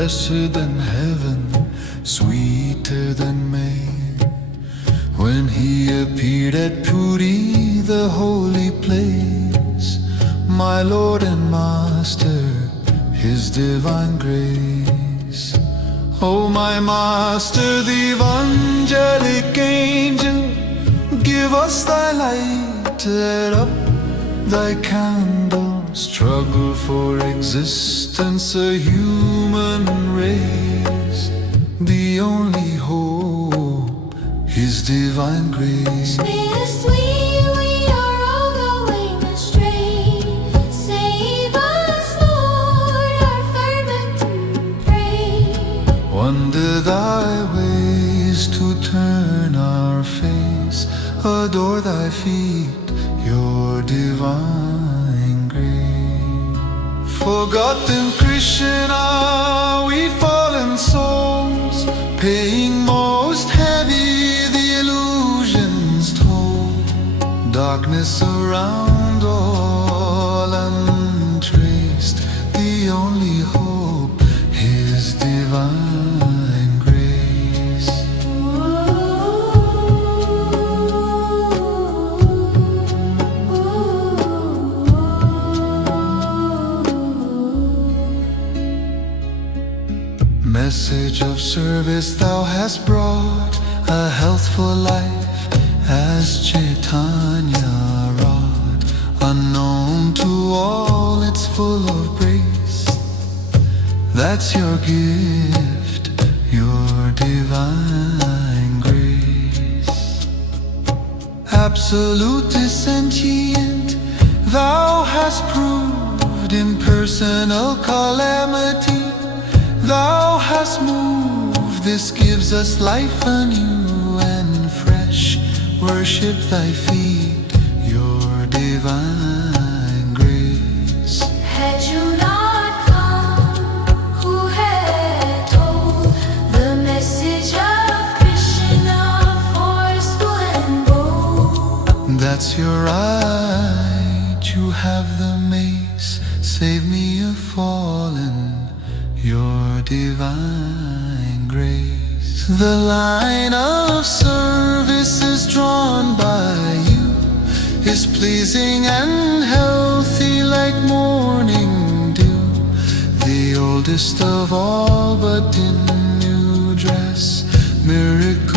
blessed than heaven, sweeter than May. When he appeared at Puri, the holy place, my Lord and Master, his divine grace. Oh my Master, the evangelic angel, give us thy light, light up thy candle, struggle for existence, a human race. The only hope is divine grace. May us we are all going astray. Save us, Lord, our fervent pray. Wonder thy ways to turn our face, adore thy feet, your divine grace. Forgotten Krishna, we fallen souls, paying most heavy the illusions told. Darkness around, all untraced, the only hope is divine grace. Message of service thou hast brought, a healthful life as Chaitanya wrought. Unknown to all, it's full of grace. That's your gift, your divine grace. Absolute is sentient, thou hast proved impersonal calamity. Thou hast moved, this gives us life anew and fresh. Worship thy feet, your divine grace. Had you not come, who had told the message of Krishna, forceful and bold? That's your right, you have the mace, save me a fallen, your divine grace. The line of service is drawn by you, is pleasing and healthy like morning dew. The oldest of all, but in new dress, miracle